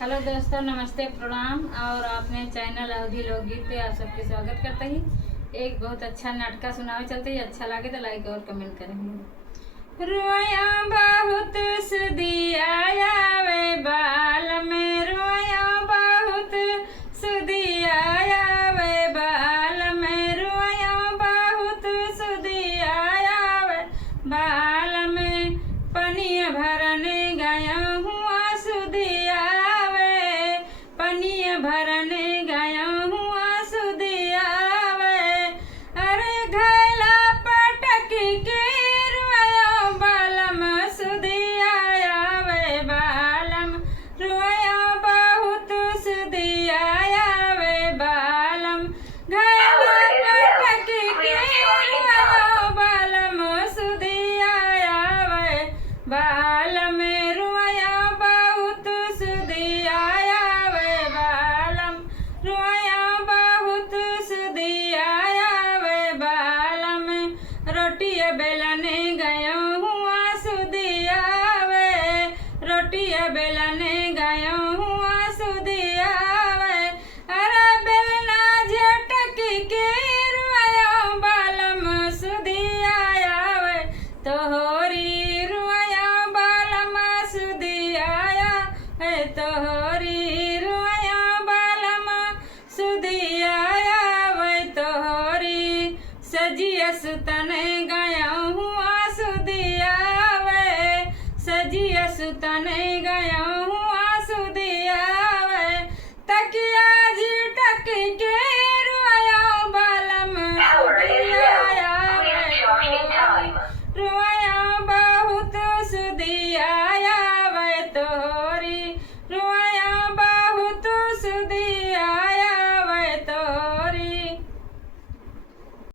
Hello दोस्तों, नमस्ते, प्रणाम। और आपने चैनल अवधि लोकगीत पे आप सबके स्वागत करते ही एक बहुत अच्छा नाटक सुनावे चलते ही अच्छा लगे तो लाइक और कमेंट करेंगे। रोया बहुत सुदिया वे बाल में, रोया बहुत सुदिया वे बाल में, रोया बहुत सुदिया वे बाल में, पनिया भरने गया हुआ सुदिया वे, पनिया भरने गया हुआ सुदिया वे, अरे घैला पटक के रोया बालम सुदिया वे बालम, रोया बहुत सुदिया वे बालम, घैला पटक के रोया बालम सुदिया वे बालम, रोया बहुत सुदिया वे बालम, रोया बहुत सुदिया वे बालम, रोटिया बेलने गया हुआ सुदिया वे, रोटिया बेलने गया हुआ सुदिया वे, अरे बेलना झटक के रोया बालम सुदिया वे, तोहरी रोया बालम सुदिया है, तोहरी रोया बालम सुदिया वे, तोहरी सजिया सुतने गया हुआ सुदिया वे, सजिया सुतने गया हुआ सुदिया वे, तकिया